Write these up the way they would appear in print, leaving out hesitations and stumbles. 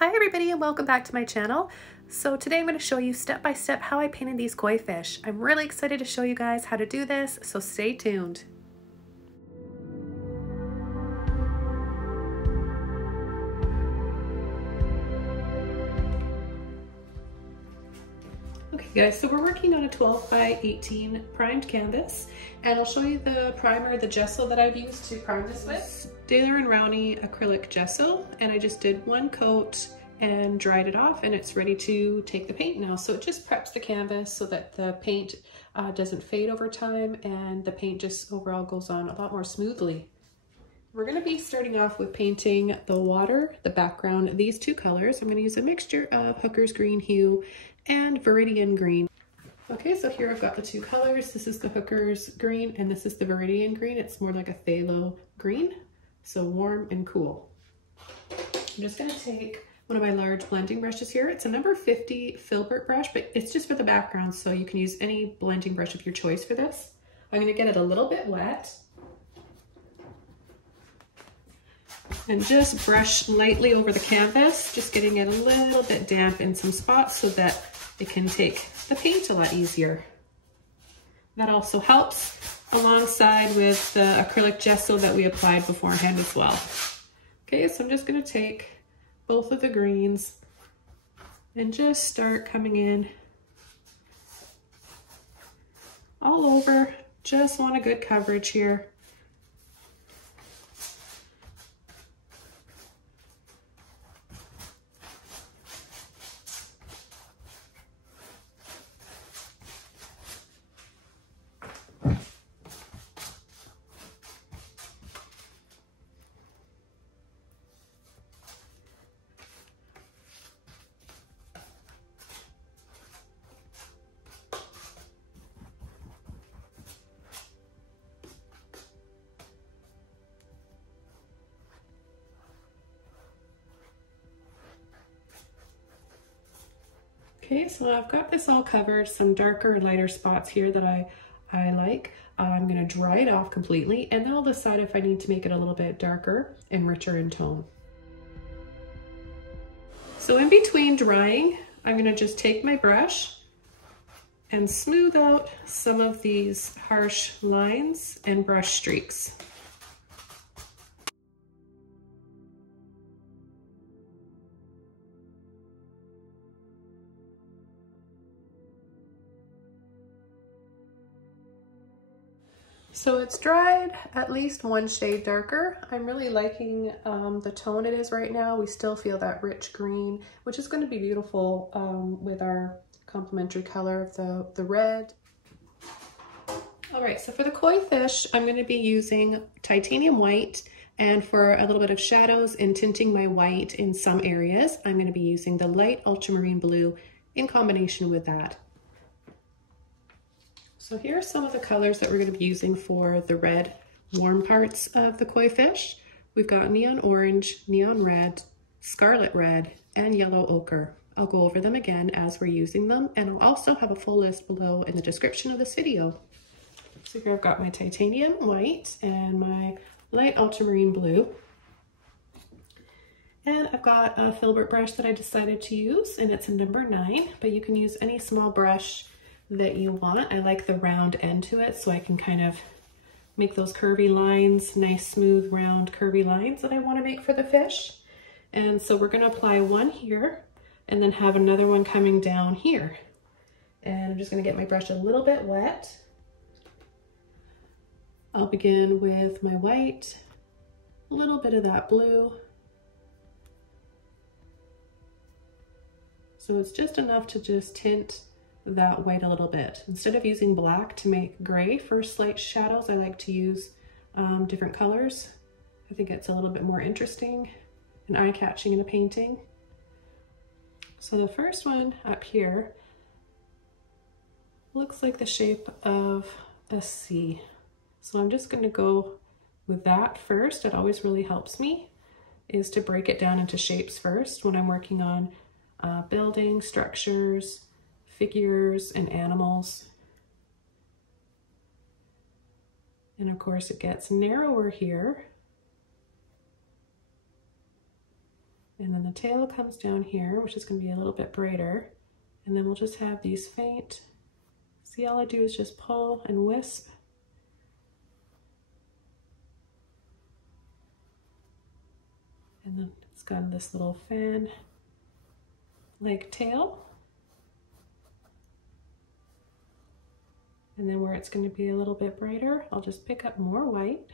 Hi everybody and welcome back to my channel. So today I'm going to show you step by step how I painted these koi fish. I'm really excited to show you guys how to do this, so stay tuned. Okay guys, so we're working on a 12 by 18 primed canvas, and I'll show you the primer, the gesso that I've used to prime this with. Daler & Rowney acrylic gesso, and I just did one coat and dried it off, and it's ready to take the paint now. So it just preps the canvas so that the paint doesn't fade over time, and the paint just overall goes on a lot more smoothly. We're going to be starting off with painting the water, the background, these two colors. I'm going to use a mixture of Hooker's Green Hue and Viridian Green. Okay, so here I've got the two colors. This is the Hooker's Green and this is the Viridian Green. It's more like a phthalo green, so warm and cool. I'm just going to take one of my large blending brushes here. It's a number 50 Filbert brush, but it's just for the background, so you can use any blending brush of your choice for this. I'm going to get it a little bit wet and just brush lightly over the canvas, just getting it a little bit damp in some spots so that it can take the paint a lot easier. That also helps alongside with the acrylic gesso that we applied beforehand as well. Okay, so I'm just going to take both of the greens and just start coming in all over. Just want a good coverage here. Okay, so I've got this all covered, some darker and lighter spots here that I like. I'm gonna dry it off completely, and then I'll decide if I need to make it a little bit darker and richer in tone. So in between drying, I'm gonna just take my brush and smooth out some of these harsh lines and brush streaks. So it's dried at least one shade darker. I'm really liking the tone it is right now. We still feel that rich green, which is going to be beautiful with our complementary color of the red. All right, so for the koi fish, I'm going to be using titanium white, and for a little bit of shadows and tinting my white in some areas, I'm going to be using the light ultramarine blue in combination with that. So here are some of the colors that we're going to be using for the red warm parts of the koi fish. We've got neon orange, neon red, scarlet red, and yellow ochre. I'll go over them again as we're using them, and I'll also have a full list below in the description of this video. So here I've got my titanium white and my light ultramarine blue. And I've got a filbert brush that I decided to use, and it's a number 9, but you can use any small brush that you want. I like the round end to it, so I can kind of make those curvy lines, nice smooth round curvy lines that I want to make for the fish. And so we're going to apply one here and then have another one coming down here. And I'm just going to get my brush a little bit wet. I'll begin with my white, a little bit of that blue. So it's just enough to just tint that white a little bit. Instead of using black to make gray for slight shadows, I like to use different colors. I think it's a little bit more interesting and eye-catching in a painting. So the first one up here looks like the shape of a C. So I'm just going to go with that first. It always really helps me is to break it down into shapes first when I'm working on building, structures, figures, and animals. And of course it gets narrower here And then the tail comes down here, which is going to be a little bit brighter. And then we'll just have these faint, see, all I do is just pull and wisp. And then it's got this little fan-like tail. And then where it's going to be a little bit brighter, I'll just pick up more white.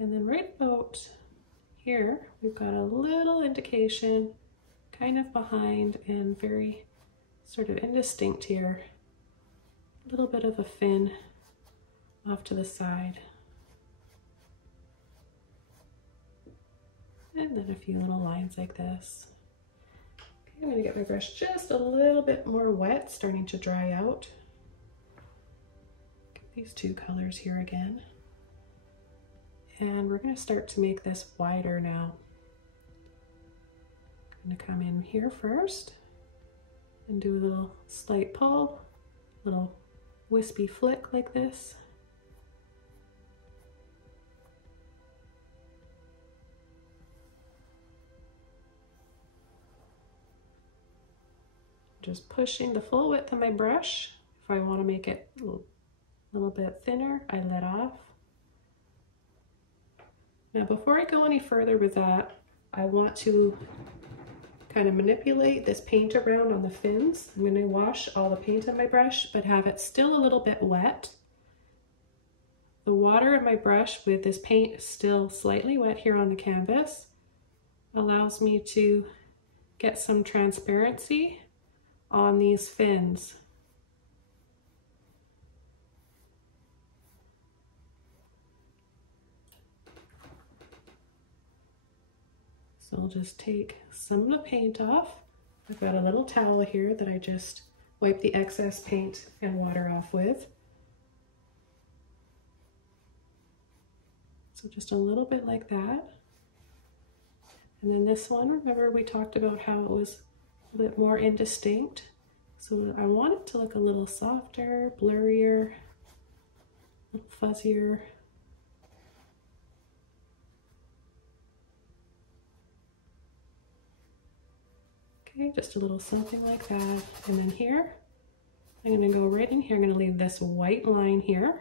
And then right about here, we've got a little indication kind of behind and very sort of indistinct here. A little bit of a fin off to the side. And then a few little lines like this. Okay, I'm gonna get my brush just a little bit more wet, starting to dry out. Get these two colors here again. And we're going to start to make this wider now. I'm going to come in here first and do a little slight pull, little wispy flick like this. Just pushing the full width of my brush. If I want to make it a little bit thinner, I let off. Now, before I go any further with that, I want to kind of manipulate this paint around on the fins. I'm going to wash all the paint on my brush, but have it still a little bit wet. The water in my brush with this paint still slightly wet here on the canvas allows me to get some transparency on these fins. So I'll just take some of the paint off. I've got a little towel here that I just wipe the excess paint and water off with. So just a little bit like that. And then this one, remember we talked about how it was a bit more indistinct. So I want it to look a little softer, blurrier, a little fuzzier. Okay, just a little something like that. And then here, I'm going to go right in here. I'm going to leave this white line here.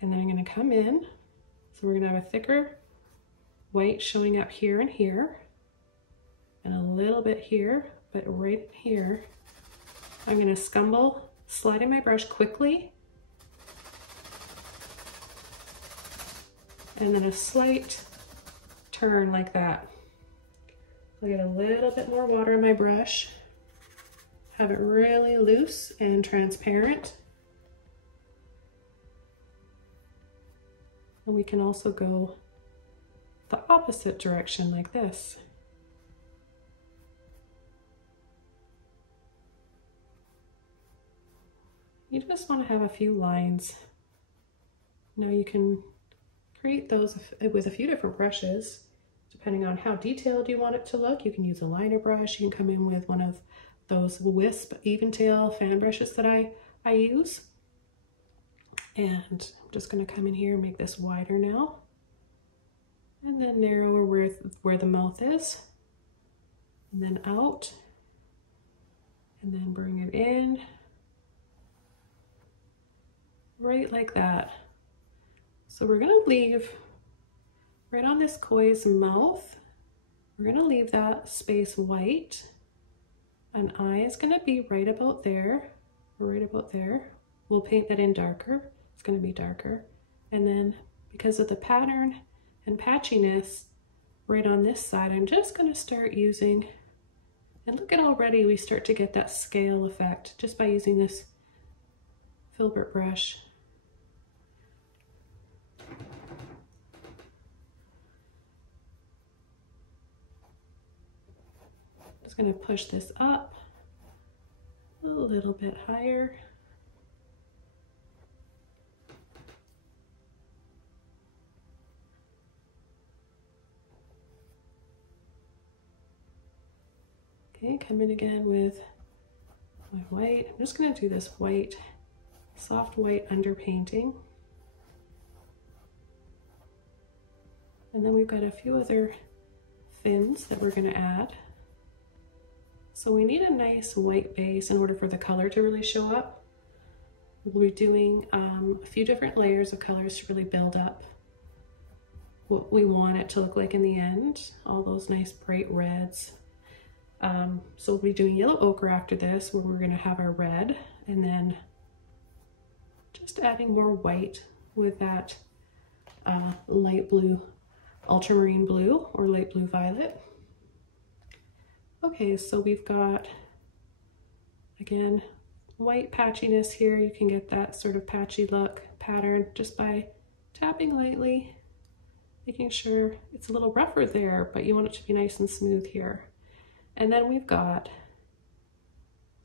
And then I'm going to come in. So we're going to have a thicker white showing up here and here. And a little bit here, but right here, I'm going to scumble, sliding my brush quickly. And then a slight turn like that. I'll get a little bit more water in my brush, have it really loose and transparent. And we can also go the opposite direction like this. You just want to have a few lines. Now you can create those with a few different brushes. Depending on how detailed you want it to look, you can use a liner brush. You can come in with one of those wisp even tail fan brushes that I use. And I'm just going to come in here and make this wider now. And then narrower where the mouth is. And then out. And then bring it in. Right like that. So we're going to leave right on this koi's mouth, we're going to leave that space white. An eye is going to be right about there, right about there. We'll paint that in darker. It's going to be darker. And then because of the pattern and patchiness right on this side, I'm just going to start using, and look at already we start to get that scale effect just by using this filbert brush. Just going to push this up a little bit higher. Okay, come in again with my white. I'm just gonna do this white, soft white underpainting. And then we've got a few other fins that we're gonna add. So we need a nice white base in order for the color to really show up. We'll be doing a few different layers of colors to really build up what we want it to look like in the end. All those nice bright reds. So we'll be doing yellow ochre after this, where we're gonna have our red, and then just adding more white with that light blue, ultramarine blue, or light blue violet. Okay, so we've got, again, white patchiness here. You can get that sort of patchy look pattern just by tapping lightly, making sure it's a little rougher there, but you want it to be nice and smooth here. And then we've got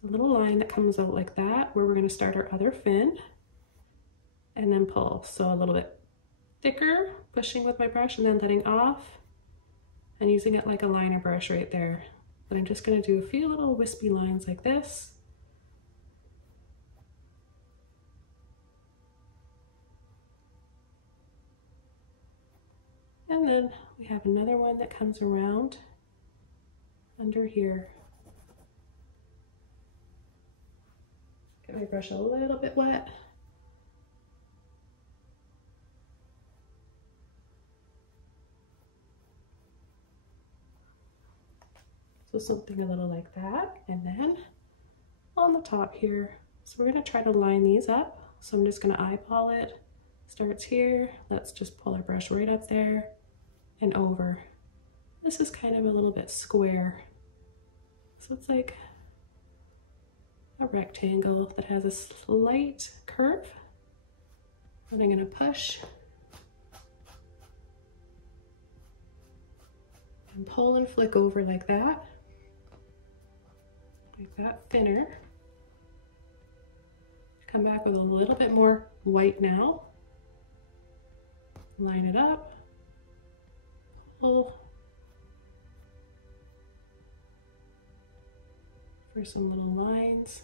a little line that comes out like that, where we're going to start our other fin and then pull. So a little bit thicker, pushing with my brush and then letting off and using it like a liner brush right there. But I'm just going to do a few little wispy lines like this. And then we have another one that comes around under here. Get my brush a little bit wet. So something a little like that. And then on the top here, so we're gonna try to line these up. So I'm just gonna eyeball it. Starts here. Let's just pull our brush right up there and over. This is kind of a little bit square. So it's like a rectangle that has a slight curve. And I'm gonna push and pull and flick over like that. Make that thinner. Come back with a little bit more white now. Line it up. Pull. For some little lines.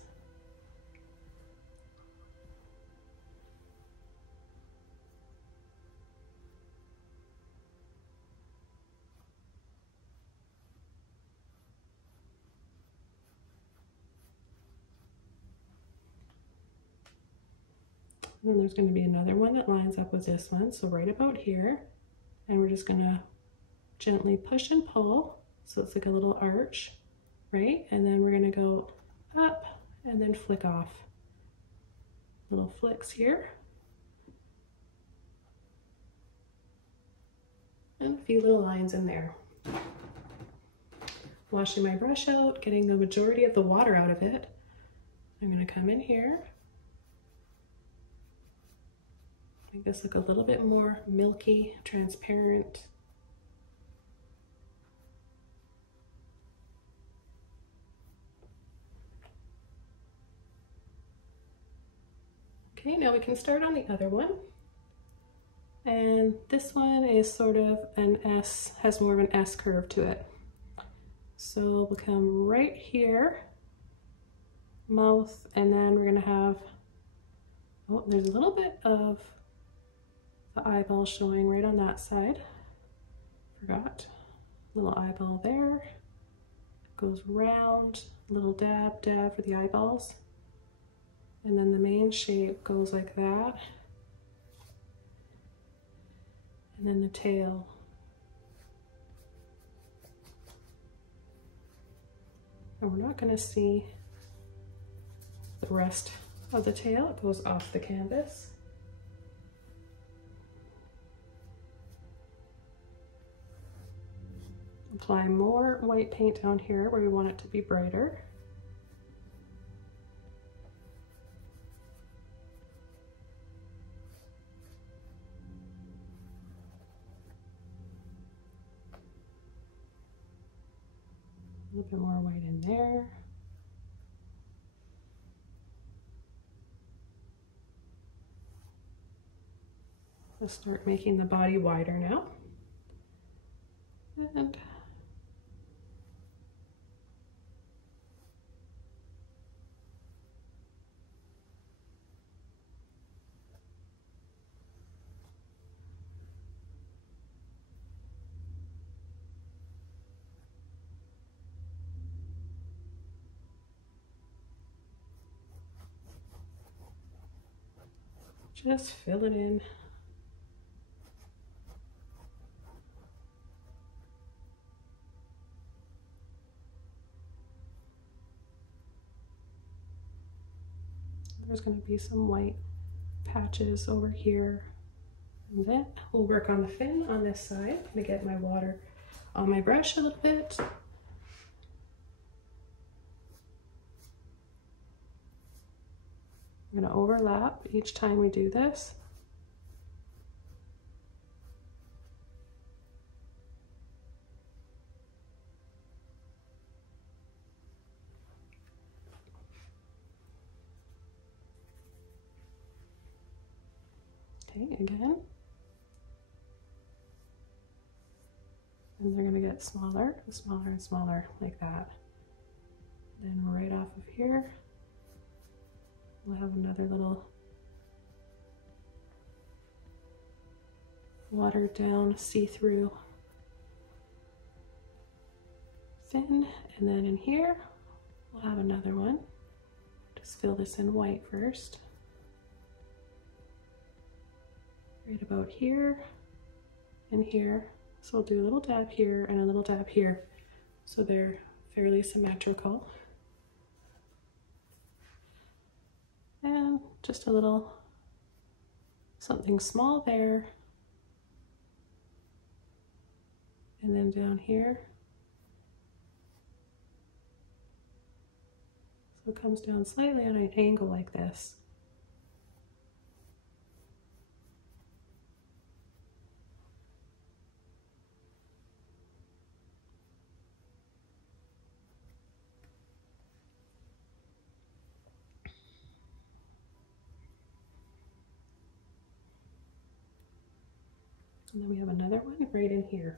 And then there's going to be another one that lines up with this one, so right about here. And we're just going to gently push and pull, so it's like a little arch, right? And then we're going to go up and then flick off. Little flicks here. And a few little lines in there. Washing my brush out, getting the majority of the water out of it. I'm going to come in here. Make this look a little bit more milky, transparent. Okay, now we can start on the other one. And this one is sort of an S, has more of an S curve to it. So we'll come right here, mouth, and then we're gonna have, oh, there's a little bit of the eyeball showing right on that side. Forgot. Little eyeball there. Goes round, little dab, dab for the eyeballs. And then the main shape goes like that. And then the tail. And we're not gonna see the rest of the tail. It goes off the canvas. Apply more white paint down here where we want it to be brighter. A little bit more white in there. Let's start making the body wider now. And Just fill it in. There's going to be some white patches over here. And then we'll work on the fin on this side. I'm going to get my water on my brush a little bit. I'm going to overlap each time we do this. Okay, again. And they're going to get smaller and smaller and smaller like that. Then right off of here, we'll have another little watered down see-through fin. And then in here, we'll have another one. Just fill this in white first. Right about here and here. So we'll do a little dab here and a little dab here. So they're fairly symmetrical. And just a little something small there. And then down here. So it comes down slightly on an angle like this. And then we have another one right in here.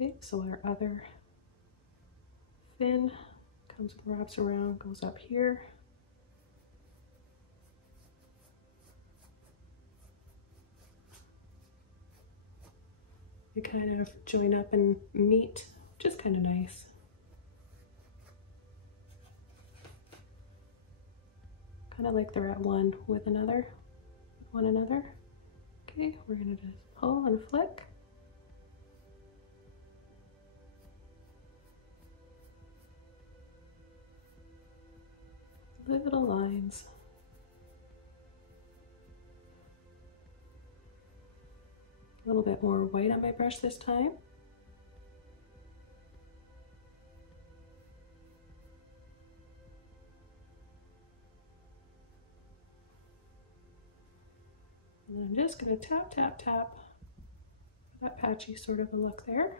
Okay, so our other fin comes and wraps around, goes up here. They kind of join up and meet, which is kind of nice. Kind of like they're at one with another, one another. Okay, we're gonna just pull and flick. Little lines. A little bit more white on my brush this time. And I'm just going to tap, tap, tap that patchy sort of a look there.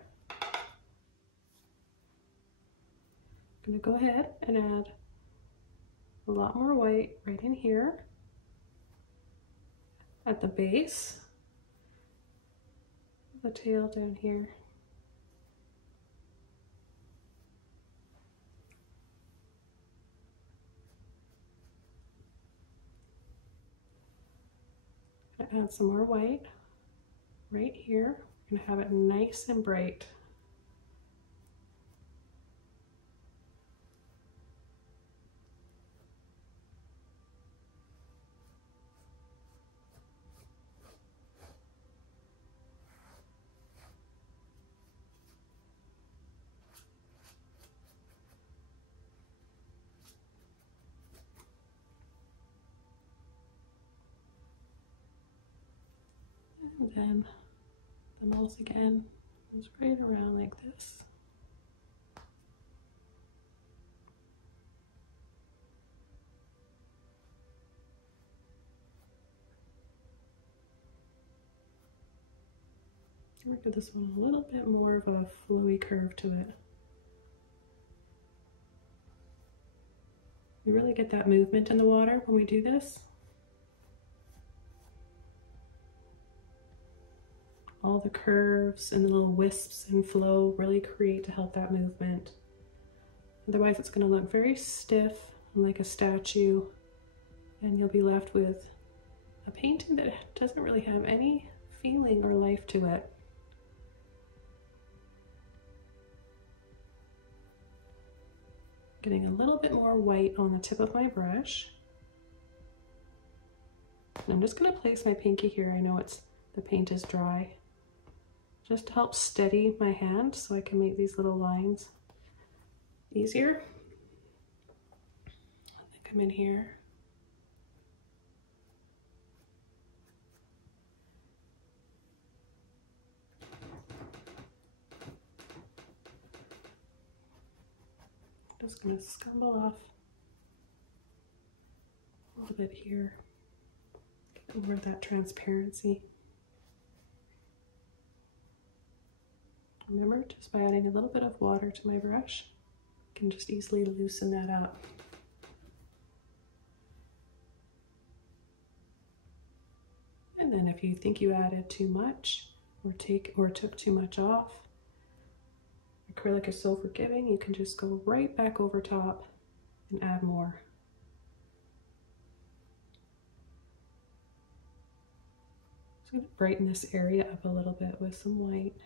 I'm going to go ahead and add a lot more white right in here at the base, the tail down here. Add some more white right here. I'm gonna have it nice and bright. And then the nose again goes right around like this. I'll give this one a little bit more of a flowy curve to it. You really get that movement in the water when we do this. all the curves and the little wisps and flow really create to help that movement. Otherwise it's going to look very stiff and like a statue, and you'll be left with a painting that doesn't really have any feeling or life to it. Getting a little bit more white on the tip of my brush. And I'm just going to place my pinky here. I know the paint is dry. Just to help steady my hand so I can make these little lines easier. Come in here. Just going to scumble off a little bit here. Get over that transparency. Remember, just by adding a little bit of water to my brush, I can just easily loosen that up. And then if you think you added too much or took too much off, acrylic is so forgiving, you can just go right back over top and add more. Just going to brighten this area up a little bit with some white.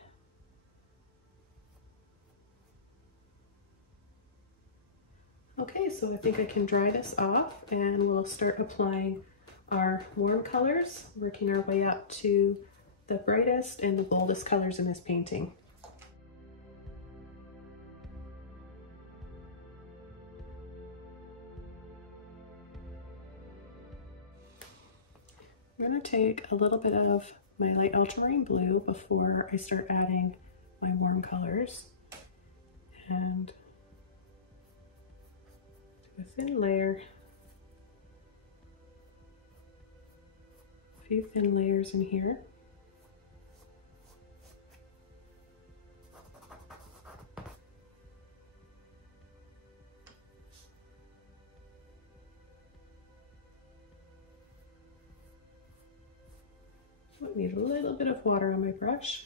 Okay, so I think I can dry this off and we'll start applying our warm colors, working our way up to the brightest and the boldest colors in this painting. I'm going to take a little bit of my light ultramarine blue before I start adding my warm colors, and do a thin layer, a few thin layers in here. I need a little bit of water on my brush.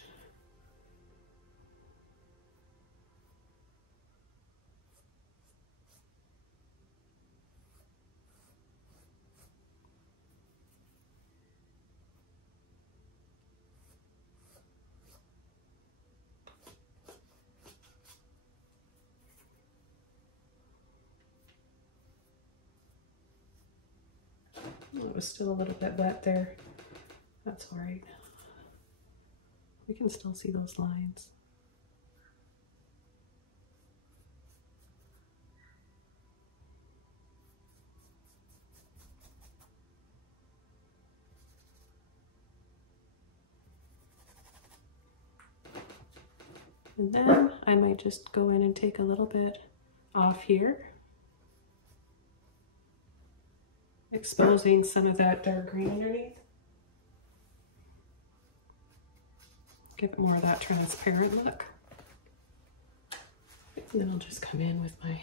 It was still a little bit wet there. That's all right. We can still see those lines. And then I might just go in and take a little bit off here, exposing some of that dark green underneath. Give it more of that transparent look. And then I'll just come in with my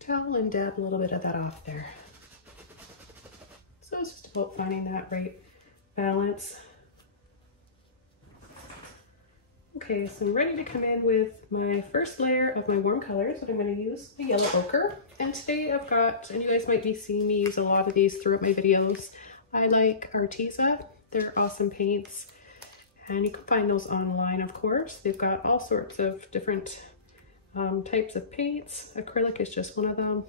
towel and dab a little bit of that off there. So it's just about finding that right balance. Okay, so I'm ready to come in with my first layer of my warm colors, and I'm going to use the yellow ochre. And today I've got, and you guys might be seeing me use a lot of these throughout my videos, I like Arteza. They're awesome paints, and you can find those online, of course. They've got all sorts of different types of paints. Acrylic is just one of them.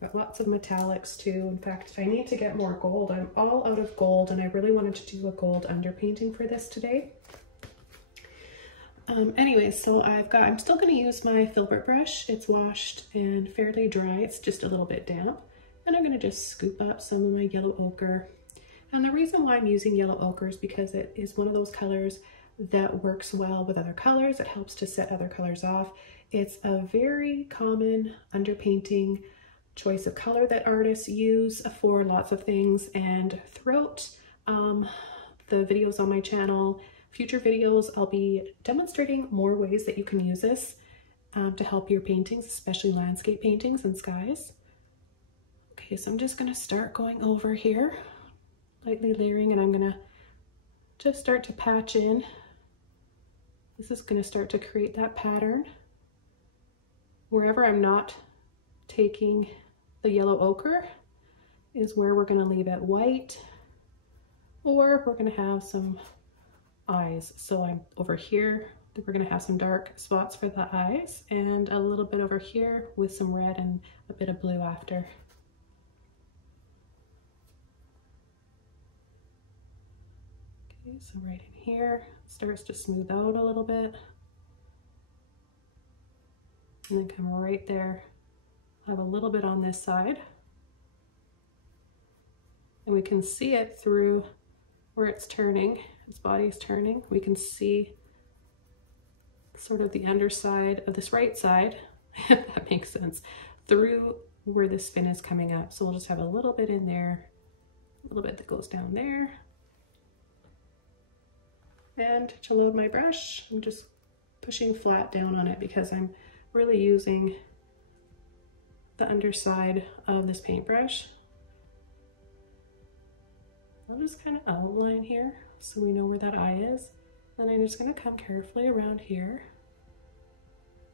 Got lots of metallics too. In fact, I need to get more gold. I'm all out of gold, and I really wanted to do a gold underpainting for this today. Anyway, so I'm still going to use my filbert brush. It's washed and fairly dry. It's just a little bit damp. And I'm going to just scoop up some of my yellow ochre. And the reason why I'm using yellow ochre is because it is one of those colors that works well with other colors. It helps to set other colors off. It's a very common underpainting choice of color that artists use for lots of things. And throughout the videos on my channel, future videos, I'll be demonstrating more ways that you can use this to help your paintings, especially landscape paintings and skies. Okay, so I'm just going to start going over here, lightly layering, and I'm going to just start to patch in. This is going to start to create that pattern. Wherever I'm not taking the yellow ochre is where we're going to leave it white, or we're going to have some eyes. So I'm over here, we're going to have some dark spots for the eyes, and a little bit over here with some red and a bit of blue after. Okay, so right in here, it starts to smooth out a little bit. And then come right there. I have a little bit on this side. And we can see it through where it's turning, its body is turning. We can see sort of the underside of this right side, if that makes sense, through where this fin is coming up. So we'll just have a little bit in there, a little bit that goes down there. And to load my brush, I'm just pushing flat down on it because I'm really using the underside of this paintbrush. I'll just kind of outline here so we know where that eye is. Then I'm just going to come carefully around here.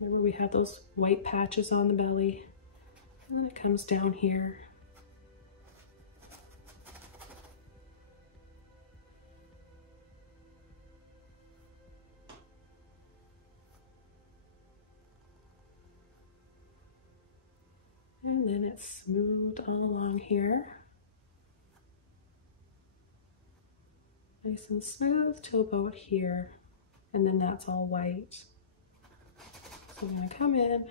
Remember, we have those white patches on the belly, and then it comes down here. And then it's smoothed all along here. Nice and smooth to about here. And then that's all white. So I'm going to come in.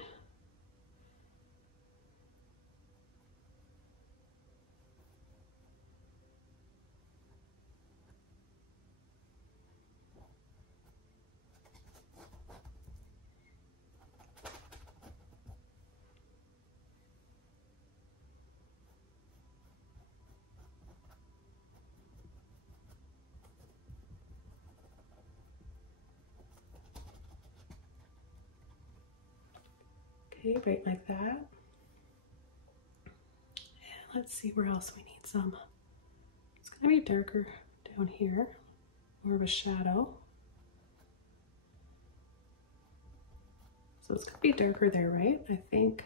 Okay, right like that. And let's see where else we need some. It's going to be darker down here, more of a shadow. So it's going to be darker there, right? I think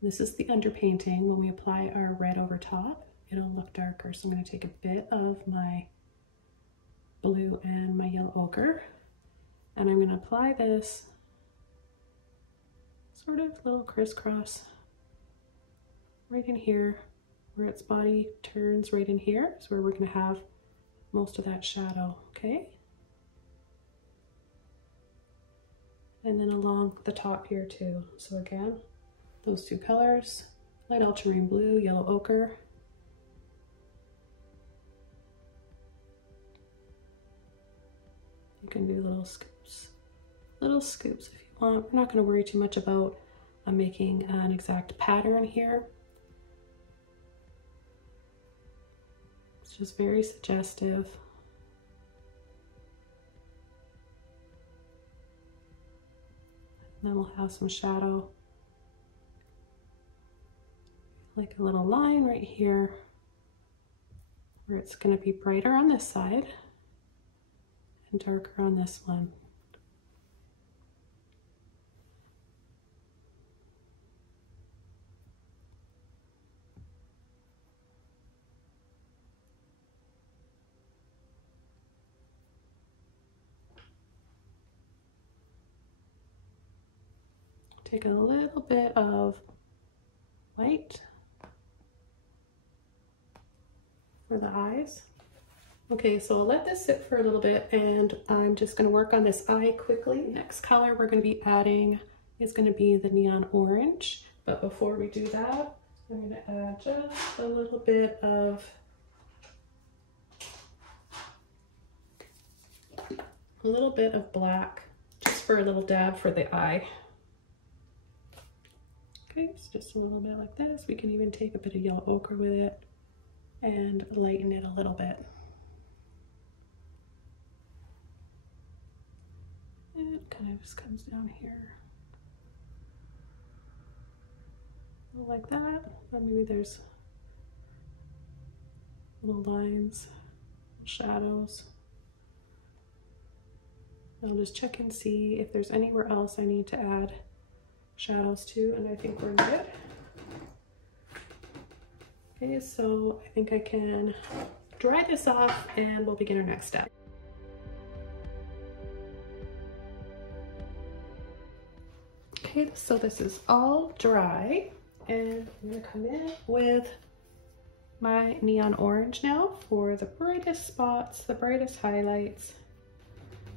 this is the underpainting. When we apply our red over top, it'll look darker. So I'm going to take a bit of my blue and my yellow ochre, and I'm going to apply this sort of little crisscross right in here where its body turns. Right in here is where we're going to have most of that shadow, okay? And then along the top here too. So again, those two colors, light ultramarine blue, yellow ochre. You can do little scoops if you want. We're not going to worry too much about making an exact pattern here. It's just very suggestive. And then we'll have some shadow, like a little line right here where it's going to be brighter on this side and darker on this one. Take a little bit of white for the eyes. Okay, so I'll let this sit for a little bit, and I'm just going to work on this eye quickly. Next color we're going to be adding is going to be the neon orange, but before we do that, I'm going to add just a little bit of black, just for a little dab for the eye. Okay, so just a little bit like this. We can even take a bit of yellow ochre with it and lighten it a little bit. And it kind of just comes down here. Like that, but maybe there's little lines, shadows. I'll just check and see if there's anywhere else I need to add shadows to, and I think we're good. Okay, so I think I can dry this off and we'll begin our next step. Okay, so this is all dry, and I'm gonna come in with my neon orange now for the brightest spots, the brightest highlights.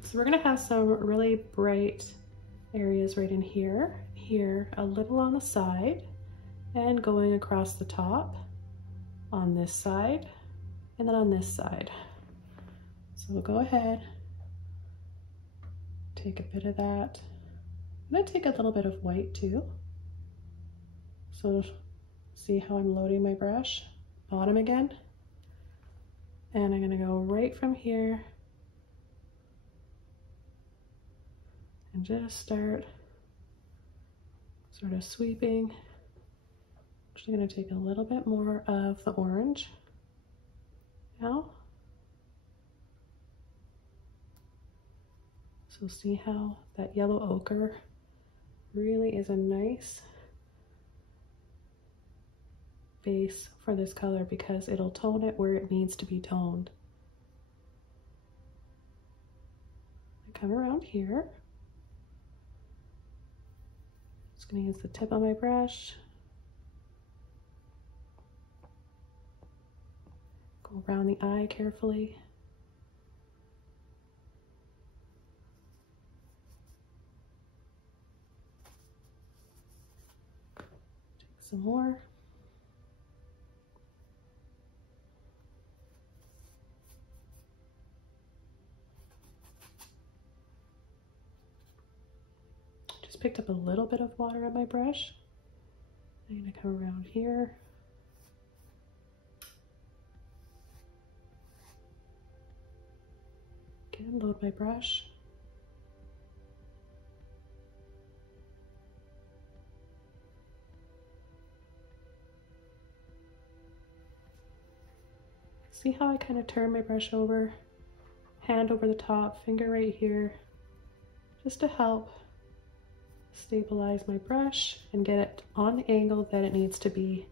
So we're gonna have some really bright areas right in here, a little on the side, and going across the top on this side, and then on this side. So we'll go ahead, take a bit of that. I'm gonna take a little bit of white too. So see how I'm loading my brush? Bottom again. And I'm gonna go right from here and just start sort of sweeping. Actually gonna take a little bit more of the orange now. So see how that yellow ochre really is a nice base for this color because it'll tone it where it needs to be toned. I come around here. Just gonna use the tip of my brush. Go around the eye carefully. Some more. Just picked up a little bit of water on my brush. I'm gonna come around here. Again, load my brush. See how I kind of turn my brush over, hand over the top, finger right here, just to help stabilize my brush and get it on the angle that it needs to be.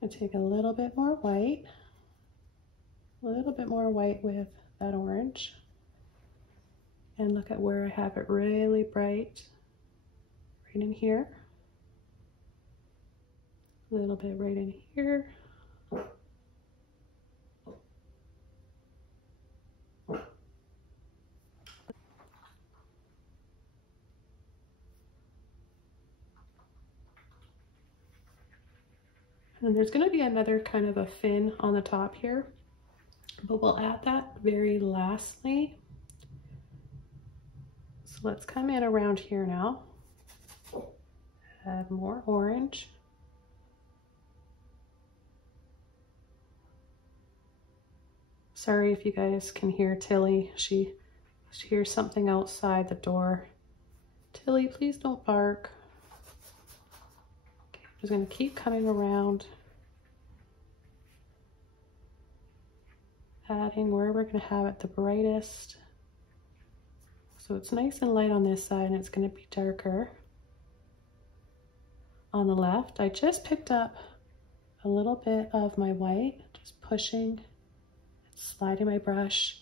I take a little bit more white with that orange, and look at where I have it really bright, right in here. A little bit right in here. And there's going to be another kind of a fin on the top here, but we'll add that very lastly. So let's come in around here now. Add more orange. Sorry if you guys can hear Tilly. She hears something outside the door. Tilly, please don't bark. Okay, I'm just going to keep coming around, adding where we're going to have it the brightest. So it's nice and light on this side, and it's going to be darker on the left. I just picked up a little bit of my white, just pushing, sliding my brush.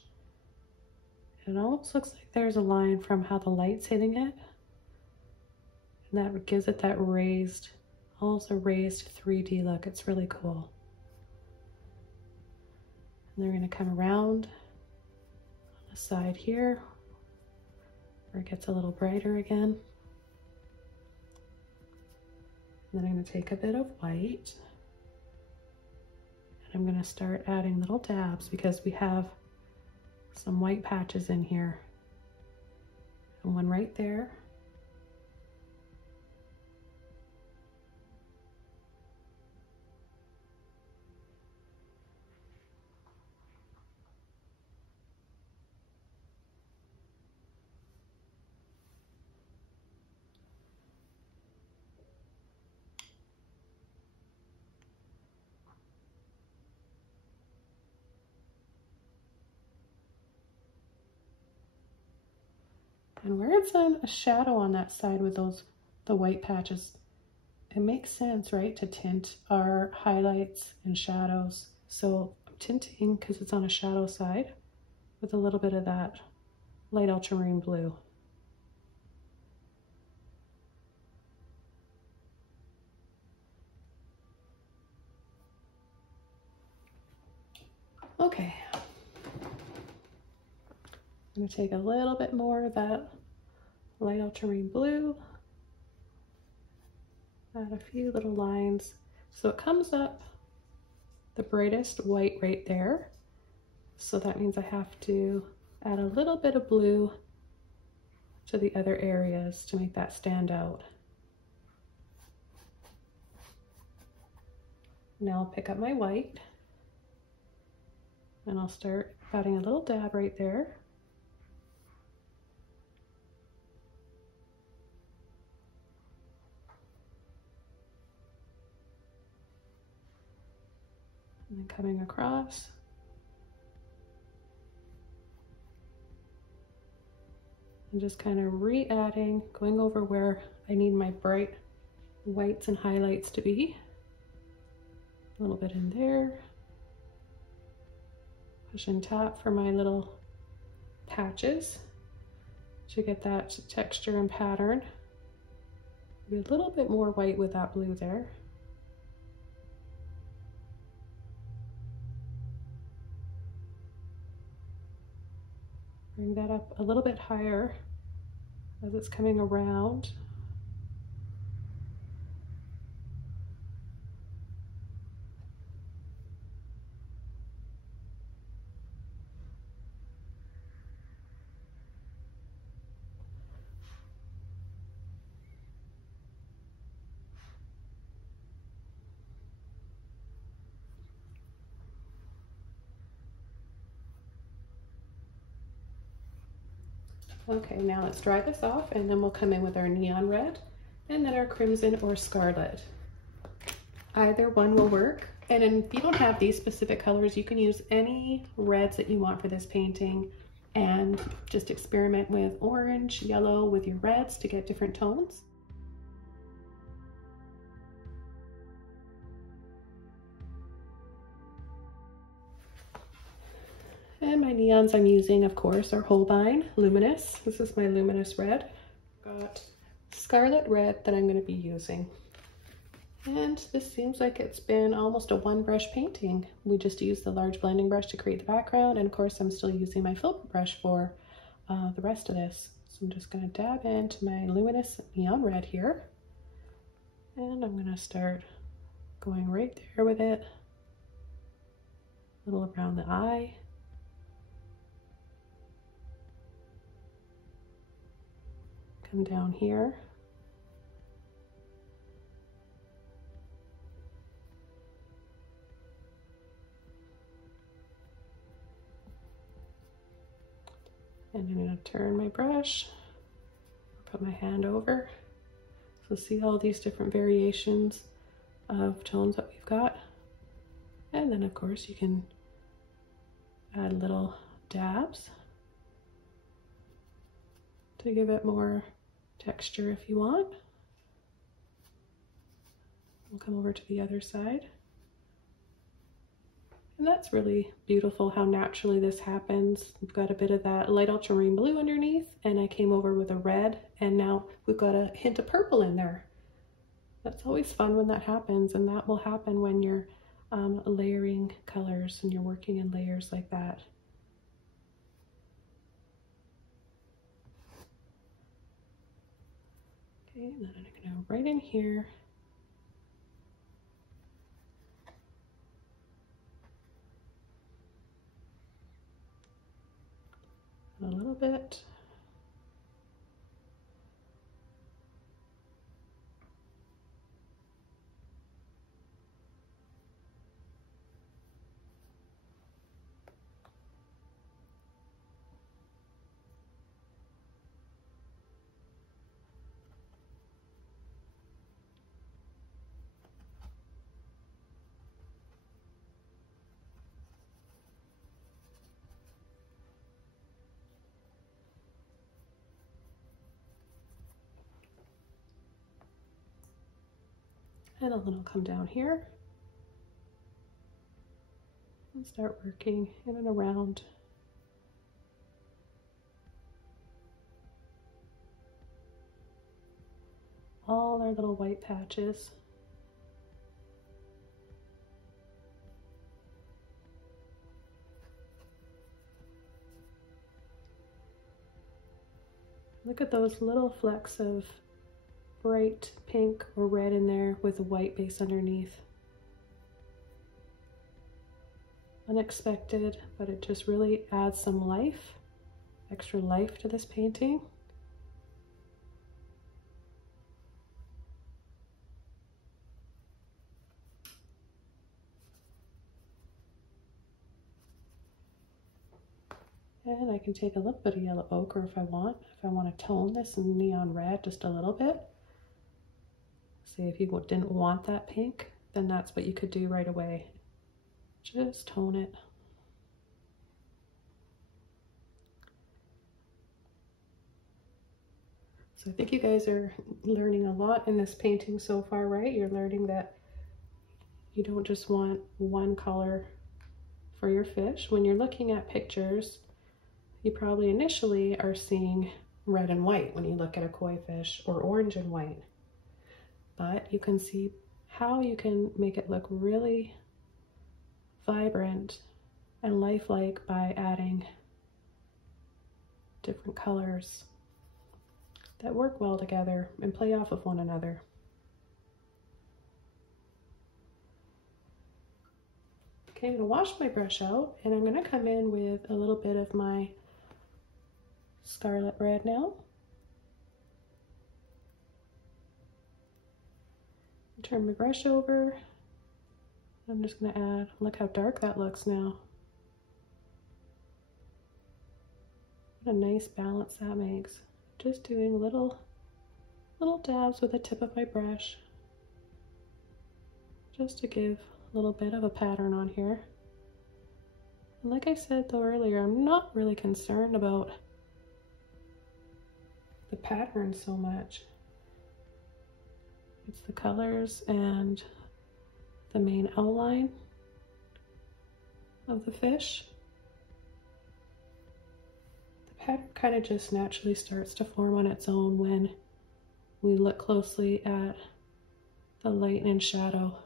It almost looks like there's a line from how the light's hitting it, and that gives it that raised, almost a raised 3D look. It's really cool. And then we're going to come around on the side here where it gets a little brighter again. And then I'm going to take a bit of white, and I'm going to start adding little dabs because we have some white patches in here. And one right there. And where it's on a shadow on that side with the white patches, it makes sense, right, to tint our highlights and shadows. So I'm tinting because it's on a shadow side with a little bit of that light ultramarine blue. Okay, I'm going to take a little bit more of that light ultramarine blue, add a few little lines so it comes up the brightest white right there. So that means I have to add a little bit of blue to the other areas to make that stand out. Now I'll pick up my white and I'll start adding a little dab right there. And then coming across. And just kind of re-adding, going over where I need my bright whites and highlights to be. A little bit in there. Push and tap for my little patches to get that texture and pattern. Maybe a little bit more white with that blue there. Bring that up a little bit higher as it's coming around. Okay, now let's dry this off and then we'll come in with our neon red and then our crimson or scarlet. Either one will work. And if you don't have these specific colors, you can use any reds that you want for this painting and just experiment with orange, yellow with your reds to get different tones. And my neons I'm using, of course, are Holbein Luminous. This is my Luminous Red. Got Scarlet Red that I'm going to be using. And this seems like it's been almost a one brush painting. We just used the large blending brush to create the background, and of course I'm still using my filbert brush for the rest of this. So I'm just going to dab into my Luminous Neon Red here. And I'm going to start going right there with it. A little around the eye. Come down here. And I'm going to turn my brush, put my hand over. So see all these different variations of tones that we've got. And then of course you can add little dabs to give it more texture if you want. We'll come over to the other side. And that's really beautiful how naturally this happens. We've got a bit of that light ultramarine blue underneath, and I came over with a red, and now we've got a hint of purple in there. That's always fun when that happens, and that will happen when you're layering colors and you're working in layers like that. Okay, and then I'm gonna go right in here. A little bit. And then I'll come down here and start working in and around. All our little white patches. Look at those little flecks of bright pink or red in there with a white base underneath. Unexpected, but it just really adds some life, extra life to this painting. And I can take a little bit of yellow ochre if I want to tone this in neon red just a little bit. Say if you didn't want that pink, then that's what you could do right away. Just tone it. So I think you guys are learning a lot in this painting so far, right? You're learning that you don't just want one color for your fish. When you're looking at pictures, you probably initially are seeing red and white when you look at a koi fish, or orange and white. But you can see how you can make it look really vibrant and lifelike by adding different colors that work well together and play off of one another. Okay, I'm going to wash my brush out, and I'm going to come in with a little bit of my scarlet red now. Turn my brush over. I'm just going to add, look how dark that looks now. What a nice balance that makes. Just doing little dabs with the tip of my brush, just to give a little bit of a pattern on here. And like I said though earlier, I'm not really concerned about the pattern so much. It's the colors and the main outline of the fish. The pattern kind of just naturally starts to form on its own when we look closely at the light and shadow.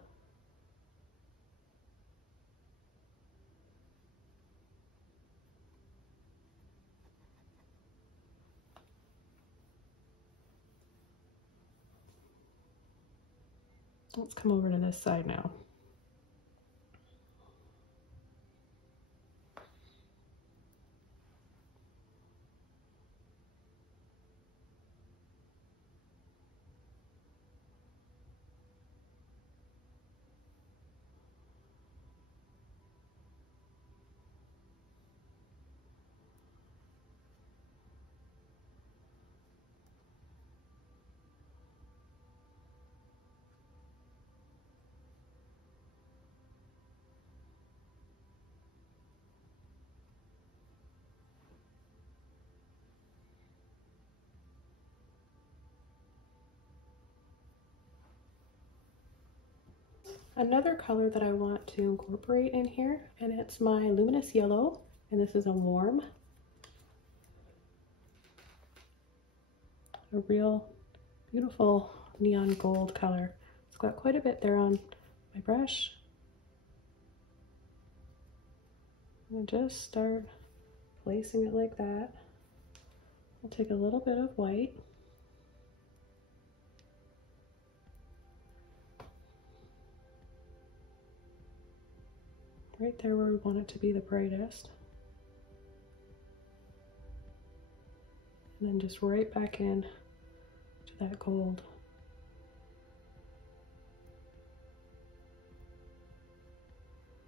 Let's come over to this side now. Another color that I want to incorporate in here, and it's my luminous yellow, and this is a warm, a real beautiful neon gold color. It's got quite a bit there on my brush. And just start placing it like that. I'll take a little bit of white. Right there where we want it to be the brightest. And then just right back in to that gold.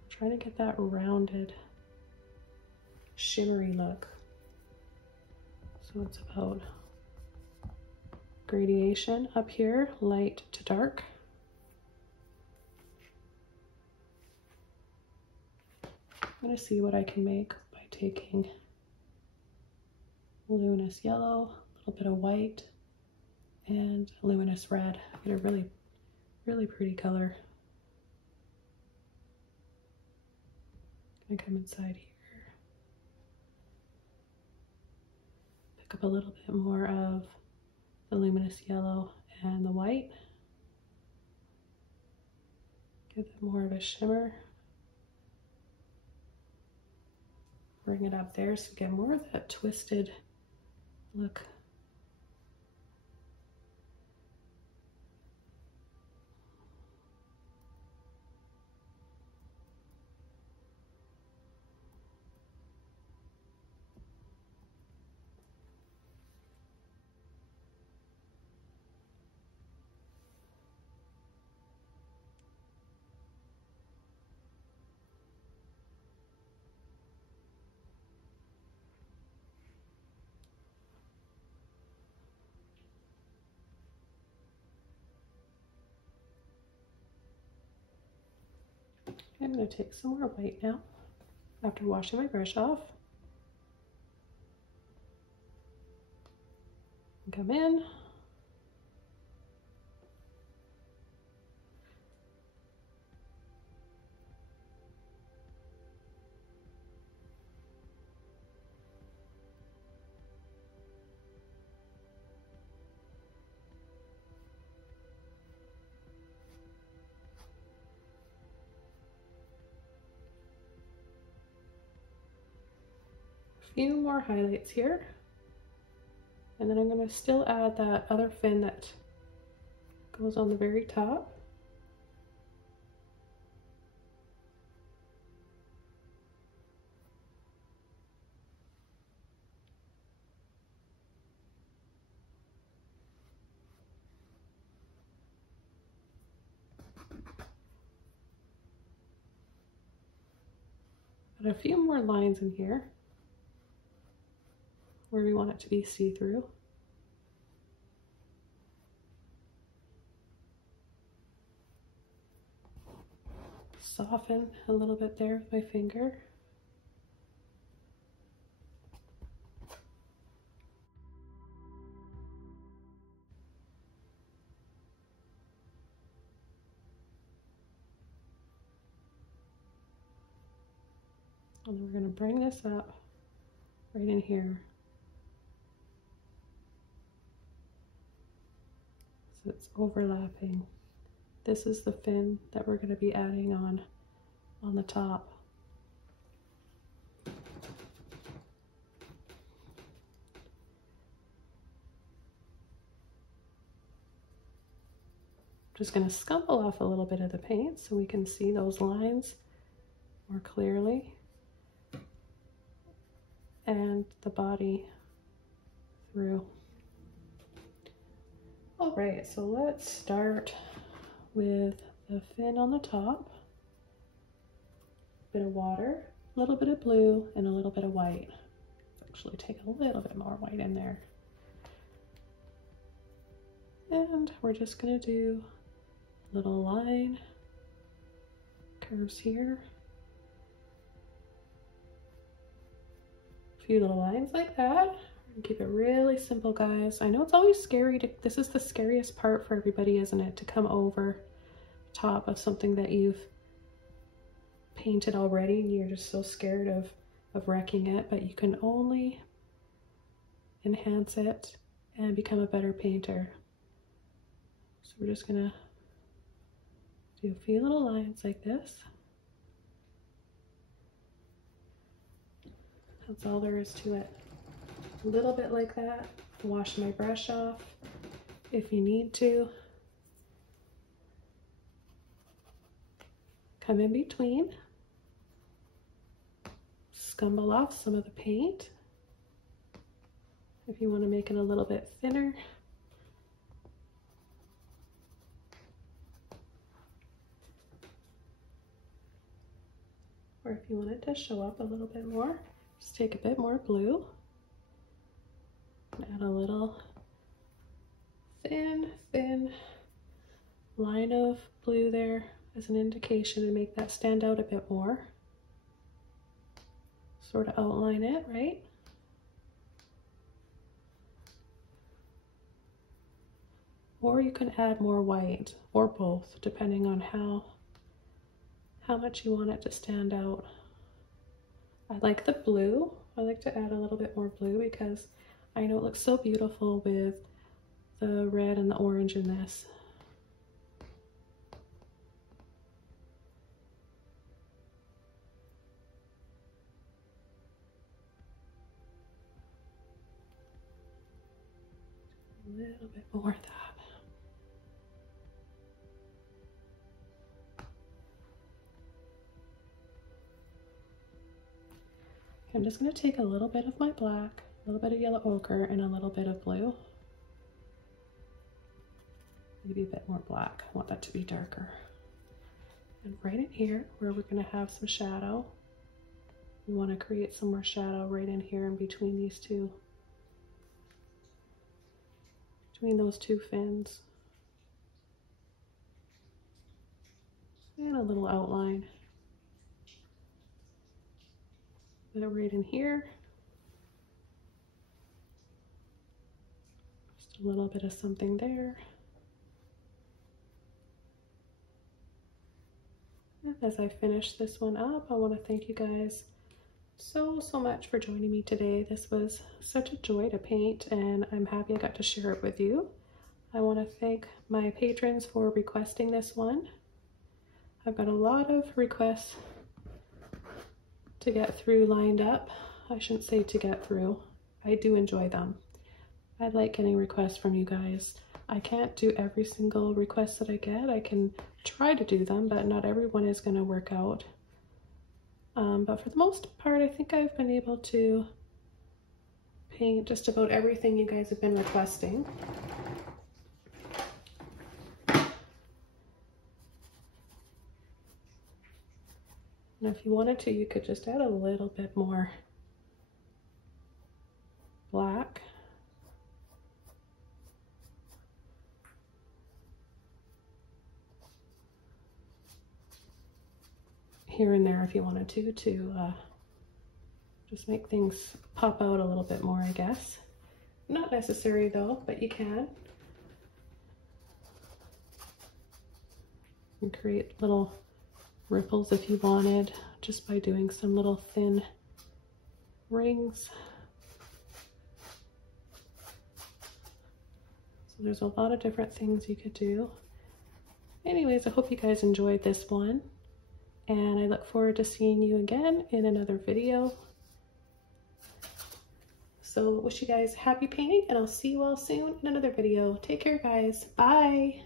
Try to get that rounded, shimmery look. So it's about gradation up here, light to dark. I'm going to see what I can make by taking luminous yellow, a little bit of white, and luminous red. Get a really Really pretty color. Gonna come inside here. Pick up a little bit more of the luminous yellow and the white. Give it more of a shimmer. Bring it up there so you get more of that twisted look. I'm going to take some more white now after washing my brush off. Come in. Few more highlights here, and then I'm going to still add that other fin that goes on the very top. Put a few more lines in here where we want it to be see-through. Soften a little bit there with my finger. And then we're going to bring this up right in here. So it's overlapping. This is the fin that we're going to be adding on the top. Just going to scumble off a little bit of the paint so we can see those lines more clearly, and the body through. All right, so let's start with the fin on the top. A bit of water, a little bit of blue, and a little bit of white. Let's actually take a little bit more white in there. And we're just gonna do a little line, curves here. A few little lines like that. Keep it really simple, guys. I know it's always scary this is the scariest part for everybody, isn't it? To come over top of something that you've painted already and you're just so scared of wrecking it, but you can only enhance it and become a better painter. So we're just gonna do a few little lines like this. That's all there is to it. A little bit like that. Wash my brush off if you need to. Come in between. Scumble off some of the paint if you want to make it a little bit thinner. Or if you want it to show up a little bit more, just take a bit more blue. Add a little thin line of blue there as an indication to make that stand out a bit more. Sort of outline it, right? or you can add more white or both, depending on how much you want it to stand out. I like the blue. I like to add a little bit more blue because I know it looks so beautiful with the red and the orange in this. A little bit more of that. I'm just going to take a little bit of my black, a little bit of yellow ochre, and a little bit of blue. Maybe a bit more black. I want that to be darker. And right in here, where we're going to have some shadow, we want to create some more shadow right in here in between these two. Between those two fins. And a little outline. Put it right in here. Just a little bit of something there. And as I finish this one up, I want to thank you guys so much for joining me today. This was such a joy to paint, and I'm happy I got to share it with you. I want to thank my patrons for requesting this one. I've got a lot of requests to get through lined up. I shouldn't say to get through. I do enjoy them. I like getting requests from you guys. I can't do every single request that I get. I can try to do them, but not everyone is going to work out. But for the most part, I think I've been able to paint just about everything you guys have been requesting. And if you wanted to, you could just add a little bit more black. Here and there if you wanted to just make things pop out a little bit more, I guess. Not necessary though, but you can. And create little ripples if you wanted, just by doing some little thin rings. So there's a lot of different things you could do. Anyways, I hope you guys enjoyed this one, and I look forward to seeing you again in another video. So wish you guys happy painting, and I'll see you all soon in another video. Take care, guys. Bye.